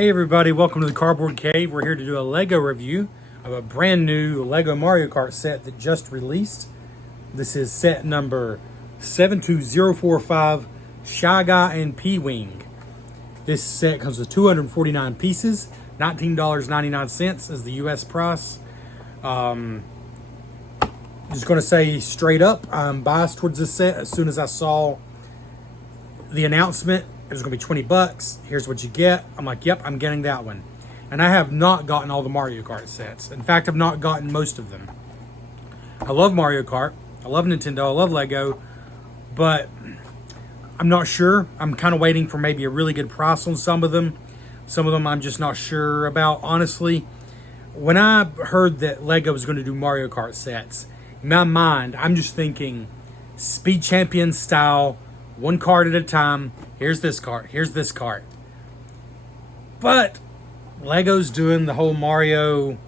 Hey everybody, welcome to the Cardboard Cave. We're here to do a Lego review of a brand new Lego Mario Kart set that just released. This is set number 72045, Shy Guy and P-Wing. This set comes with 249 pieces, $19.99 is the US price. Just going to say straight up, I'm biased towards this set. As soon as I saw the announcement, it was going to be 20 bucks. Here's what you get. I'm like, yep, I'm getting that one. And I have not gotten all the Mario Kart sets. In fact, I've not gotten most of them. I love Mario Kart. I love Nintendo. I love Lego. But I'm not sure. I'm kind of waiting for maybe a really good price on some of them. Some of them I'm just not sure about. Honestly, when I heard that Lego was going to do Mario Kart sets, in my mind, I'm just thinking Speed Champion style, one card at a time. Here's this card. Here's this card. But Lego's doing the whole Mario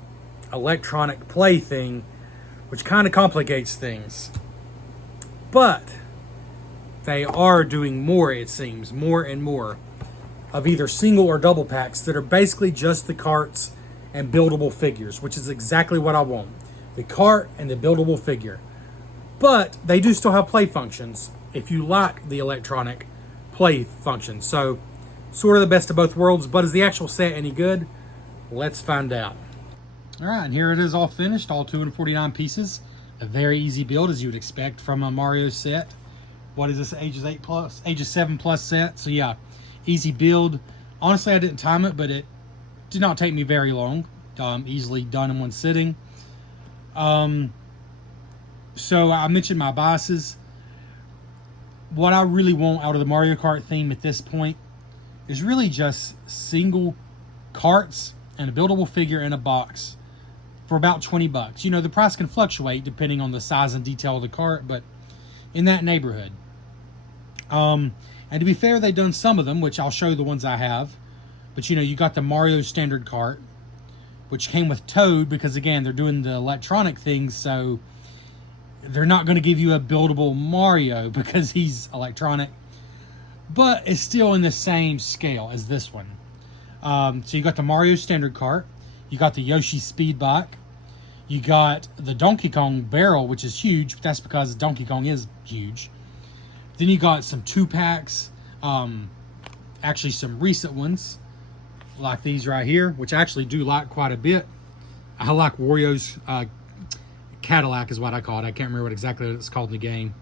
electronic play thing, which kind of complicates things. But they are doing more, it seems, more and more of either single or double packs that are basically just the carts and buildable figures, which is exactly what I want. The cart and the buildable figure. But they do still have play functions if you like the electronic play function. So, sort of the best of both worlds. But is the actual set any good? Let's find out. Alright, and here it is all finished, all 249 pieces. A very easy build, as you would expect from a Mario set. What is this, ages 8 plus, ages 7 plus set? So yeah, easy build. Honestly, I didn't time it, but it did not take me very long. Easily done in one sitting. So I mentioned my biases. What I really want out of the Mario Kart theme at this point is really just single carts and a buildable figure in a box for about 20 bucks. You know, the price can fluctuate depending on the size and detail of the cart, but in that neighborhood. And to be fair, they've done some of them, which I'll show you the ones I have. But you know, you got the Mario standard cart, which came with Toad, because again, they're doing the electronic things, so they're not going to give you a buildable Mario because he's electronic, but it's still in the same scale as this one. So you got the Mario standard cart, you got the Yoshi speed bike, you got the Donkey Kong barrel, which is huge, but that's because Donkey Kong is huge. Then you got some 2-packs, actually some recent ones, like these right here, which I actually do like quite a bit. I like Wario's Cadillac is what I call it. I can't remember what exactly it's called in the game.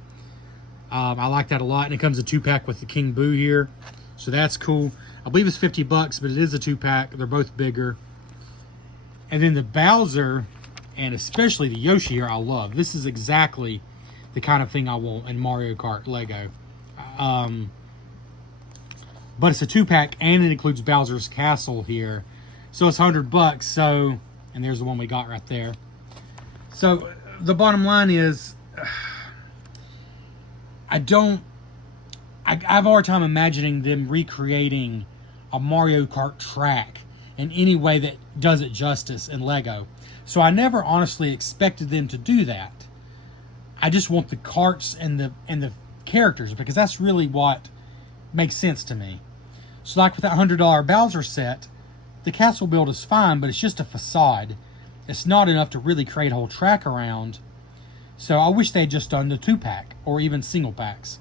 I like that a lot, and it comes a 2-pack with the King Boo here, so that's cool. I believe it's 50 bucks, but it is a 2-pack. They're both bigger. And then the Bowser, and especially the Yoshi here, I love. This is exactly the kind of thing I want in Mario Kart Lego. But it's a 2-pack, and it includes Bowser's Castle here, so it's 100 bucks. So, and there's the one we got right there. So the bottom line is, I have a hard time imagining them recreating a Mario Kart track in any way that does it justice in Lego. So I never honestly expected them to do that. I just want the carts and the characters, because that's really what makes sense to me. So like with that $100 Bowser set, the castle build is fine, but it's just a facade. It's not enough to really create a whole track around. So I wish they had just done the 2-pack or even single packs.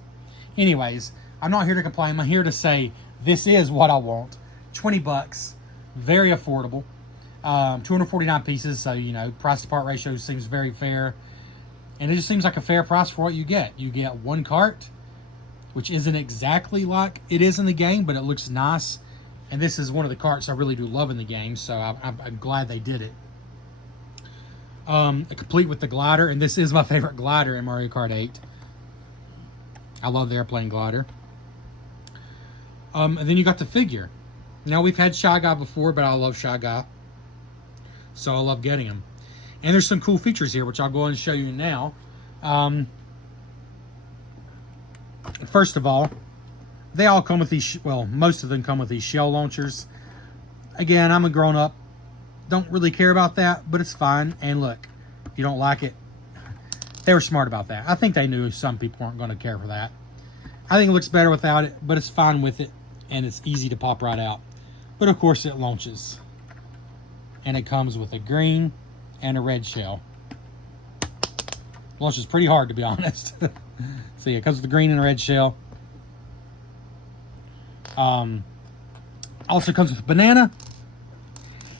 Anyways, I'm not here to complain. I'm here to say this is what I want. 20 bucks, very affordable. 249 pieces, so you know, price to part ratio seems very fair. And it just seems like a fair price for what you get. You get one cart, which isn't exactly like it is in the game, but it looks nice. And this is one of the carts I really do love in the game, so I'm glad they did it. Complete with the glider, and this is my favorite glider in Mario Kart 8. I love the airplane glider. And then you got the figure. Now, we've had Shy Guy before, but I love Shy Guy, so I love getting him. And there's some cool features here, which I'll go ahead and show you now. First of all, they all come with these, well, most of them come with these shell launchers. Again, I'm a grown-up. Don't really care about that, but it's fine. And look, if you don't like it, they were smart about that. I think they knew some people weren't going to care for that. I think it looks better without it, but it's fine with it, and it's easy to pop right out. But of course it launches. And it comes with a green and a red shell. Launches pretty hard, to be honest. So yeah, it comes with a green and a red shell. Also comes with a banana.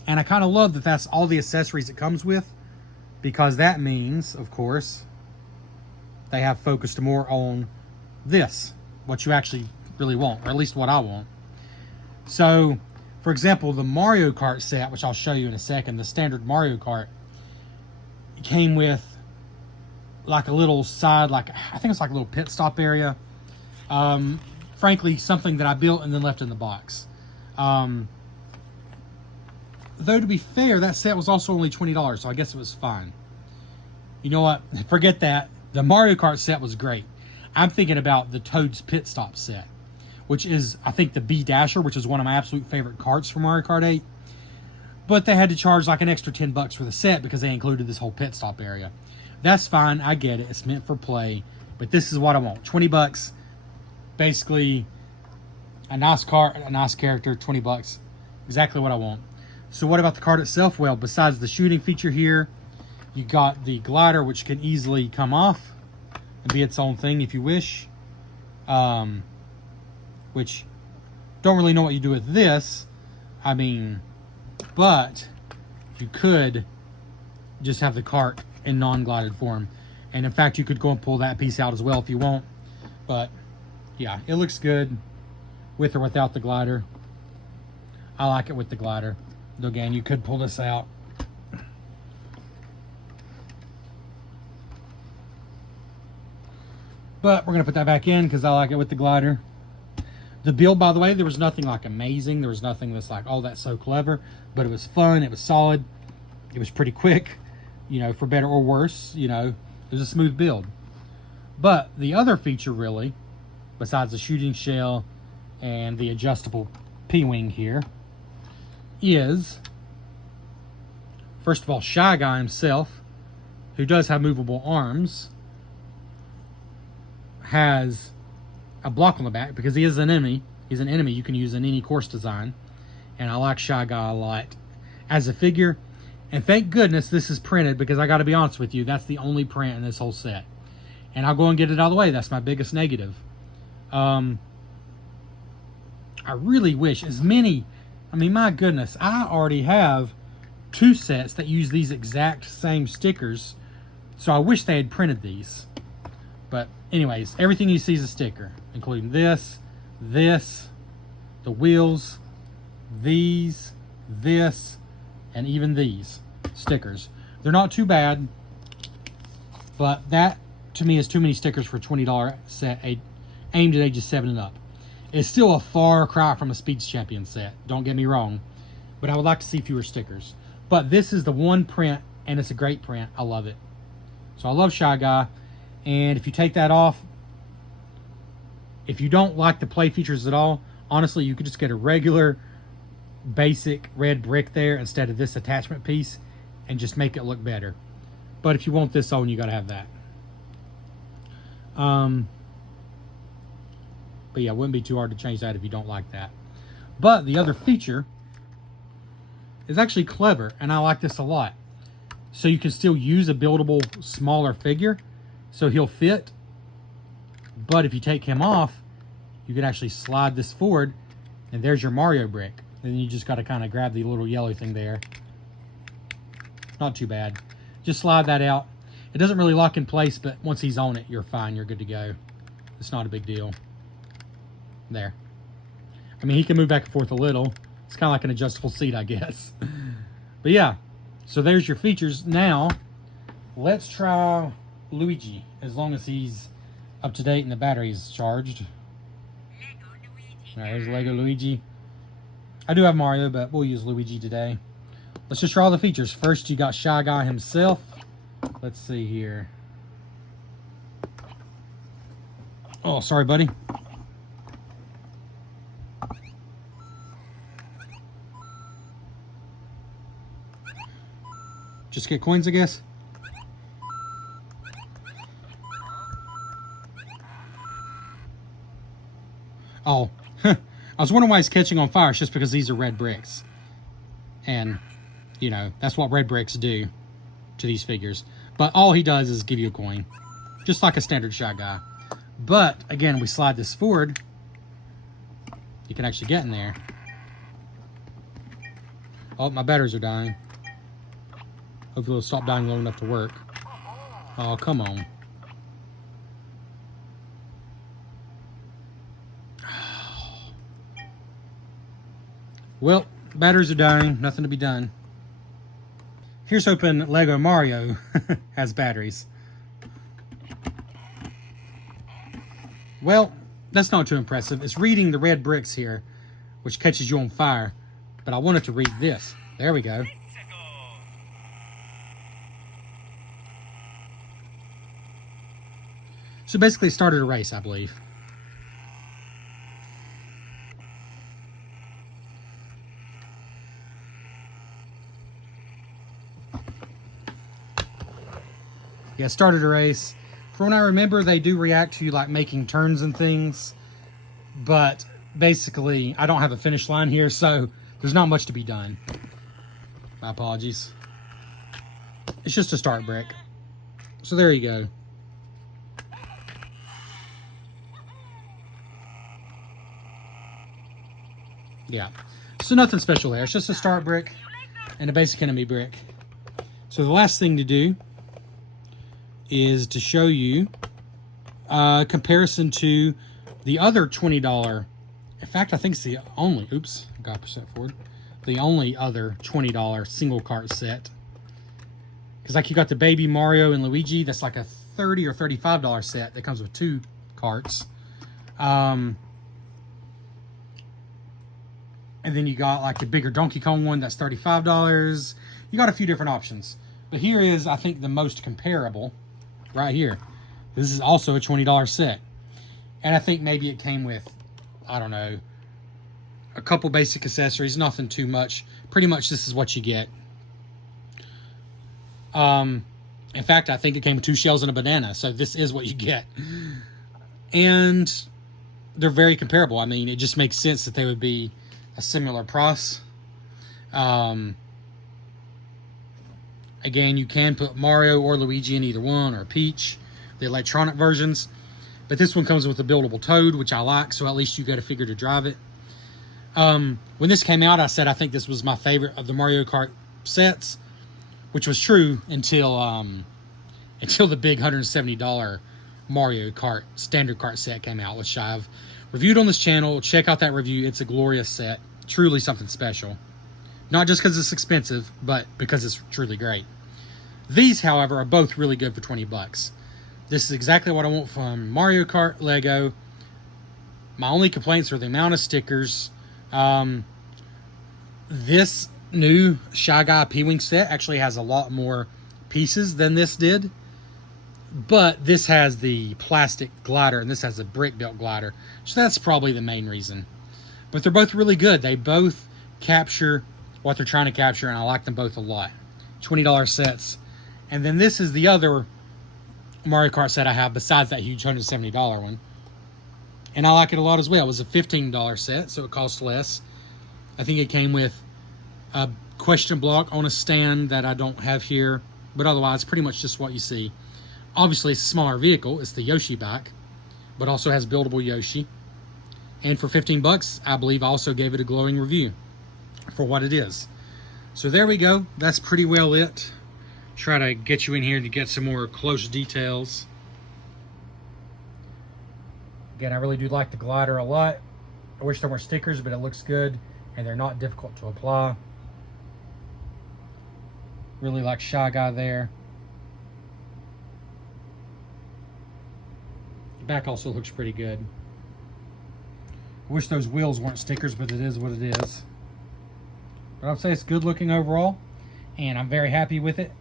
And I kind of love that that's all the accessories it comes with, because that means, of course, they have focused more on this, what you actually really want, or at least what I want. So, for example, the Mario Kart set, which I'll show you in a second, the standard Mario Kart came with like a little side, like I think it's like a little pit stop area. Frankly, something that I built and then left in the box. Though to be fair, that set was also only $20, so I guess it was fine. You know what? Forget that. The Mario Kart set was great. I'm thinking about the Toad's Pit Stop set, which is, I think, the B Dasher, which is one of my absolute favorite karts from Mario Kart 8. But they had to charge like an extra $10 for the set because they included this whole pit stop area. That's fine. I get it. It's meant for play. But this is what I want. $20. Basically, a nice kart, a nice character, $20. Exactly what I want. So what about the kart itself? Well, besides the shooting feature here, you got the glider, which can easily come off and be its own thing if you wish. Which, don't really know what you do with this. I mean, but you could just have the kart in non-glided form. And in fact, you could go and pull that piece out as well if you want. But yeah, it looks good with or without the glider. I like it with the glider. Though again, you could pull this out. But we're going to put that back in because I like it with the glider. The build, by the way, there was nothing like amazing. There was nothing that's like, oh, that's so clever. But it was fun. It was solid. It was pretty quick. You know, for better or worse, you know, it was a smooth build. But the other feature really, besides the shooting shell and the adjustable P-wing here, is, first of all, Shy Guy himself, who does have movable arms, has a block on the back because he is an enemy. He's an enemy you can use in any course design. And I like Shy Guy a lot as a figure. And thank goodness this is printed, because I got to be honest with you, that's the only print in this whole set. And I'll go and get it out of the way. That's my biggest negative. I really wish as many... I mean, my goodness, I already have 2 sets that use these exact same stickers. So I wish they had printed these. But anyways, everything you see is a sticker, including this, the wheels, these, this, and even these stickers. They're not too bad, but that to me is too many stickers for a $20 set aimed at ages 7 and up. It's still a far cry from a Speeds Champion set, don't get me wrong, but I would like to see fewer stickers. But this is the one print, and it's a great print. I love it. So I love Shy Guy. And if you take that off, if you don't like the play features at all, honestly, you could just get a regular basic red brick there instead of this attachment piece and just make it look better. But if you want this on, you got to have that. But yeah, it wouldn't be too hard to change that if you don't like that. But the other feature is actually clever, and I like this a lot. So you can still use a buildable smaller figure, so he'll fit. But if you take him off, you can actually slide this forward, and there's your Mario brick. And then you just got to kind of grab the little yellow thing there. Not too bad. Just slide that out. It doesn't really lock in place, but once he's on it, you're fine. You're good to go. It's not a big deal. There. I mean, he can move back and forth a little. It's kind of like an adjustable seat, I guess. But yeah, so there's your features. Now, let's try Luigi, as long as he's up to date and the battery's charged. All right, here's Lego Luigi. I do have Mario, but we'll use Luigi today. Let's just try all the features. First, you got Shy Guy himself. Let's see here. Oh, sorry, buddy. Just get coins, I guess. Oh, I was was wondering why it's catching on fire. It's just because these are red bricks. And, you know, that's what red bricks do to these figures. But all he does is give you a coin. Just like a standard Shy Guy. But, again, we slide this forward. You can actually get in there. Oh, my batteries are dying. Hopefully it'll stop dying long enough to work. Oh, come on. Well, batteries are dying. Nothing to be done. Here's hoping Lego Mario has batteries. Well, that's not too impressive. It's reading the red bricks here, which catches you on fire. But I wanted to read this. There we go. So basically it started a race, I believe. Yeah, started a race. From what I remember, they do react to you like making turns and things. But basically, I don't have a finish line here, so there's not much to be done. My apologies. It's just a start brick. So there you go. Yeah. So nothing special there. It's just a start brick and a basic enemy brick. So the last thing to do is to show you a comparison to the other $20. In fact, I think it's the only, oops, got percent forward. The only other $20 single cart set. Because like you got the Baby Mario and Luigi, that's like a $30 or $35 set that comes with 2 carts. And then you got like the bigger Donkey Kong one, that's $35. You got a few different options. But here is, I think, the most comparable. Right here. This is also a $20 set. And I think maybe it came with, I don't know, a couple basic accessories, nothing too much. Pretty much this is what you get. In fact, I think it came with 2 shells and a banana. So this is what you get. And they're very comparable. I mean, it just makes sense that they would be a similar price. Again, you can put Mario or Luigi in either one, or Peach, the electronic versions. But this one comes with a buildable Toad, which I like, so at least you got a figure to drive it. When this came out, I said I think this was my favorite of the Mario Kart sets, which was true until the big $170 Mario Kart standard cart set came out, which I've reviewed on this channel. Check out that review. It's a glorious set. Truly something special. Not just because it's expensive, but because it's truly great. These, however, are both really good for 20 bucks. This is exactly what I want from Mario Kart Lego. My only complaints are the amount of stickers. This new Shy Guy P-Wing set actually has a lot more pieces than this did. But this has the plastic glider, and this has a brick-built glider. So that's probably the main reason. But they're both really good. They both capture what they're trying to capture, and I like them both a lot. $20 sets. And then this is the other Mario Kart set I have besides that huge $170 one. And I like it a lot as well. It was a $15 set, so it cost less. I think it came with a question block on a stand that I don't have here, but otherwise pretty much just what you see. Obviously it's a smaller vehicle. It's the Yoshi bike, but also has buildable Yoshi. And for 15 bucks, I believe I also gave it a glowing review for what it is. So there we go. That's pretty well it. Try to get you in here to get some more close details. Again, I really do like the glider a lot. I wish there were stickers, but it looks good and they're not difficult to apply. Really like Shy Guy there. The back also looks pretty good. I wish those wheels weren't stickers, but it is what it is. But I'd say it's good looking overall, and I'm very happy with it.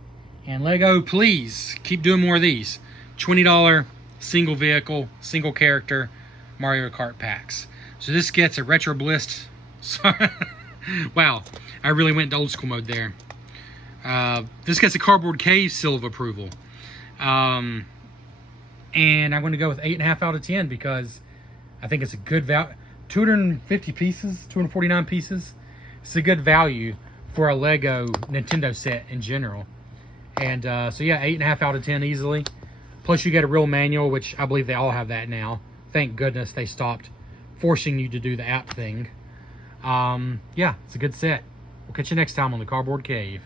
And Lego, please keep doing more of these. $20 single vehicle, single character Mario Kart packs. So this gets a Retro Bliss. Wow, I really went to old school mode there. This gets a Cardboard Cave seal of approval. And I'm going to go with 8.5 out of 10 because I think it's a good 250 pieces, 249 pieces. It's a good value for a Lego Nintendo set in general. And so yeah, 8.5 out of 10 easily. Plus you get a real manual, which I believe they all have that now. Thank goodness they stopped forcing you to do the app thing. Yeah, it's a good set. We'll catch you next time on the Cardboard Cave.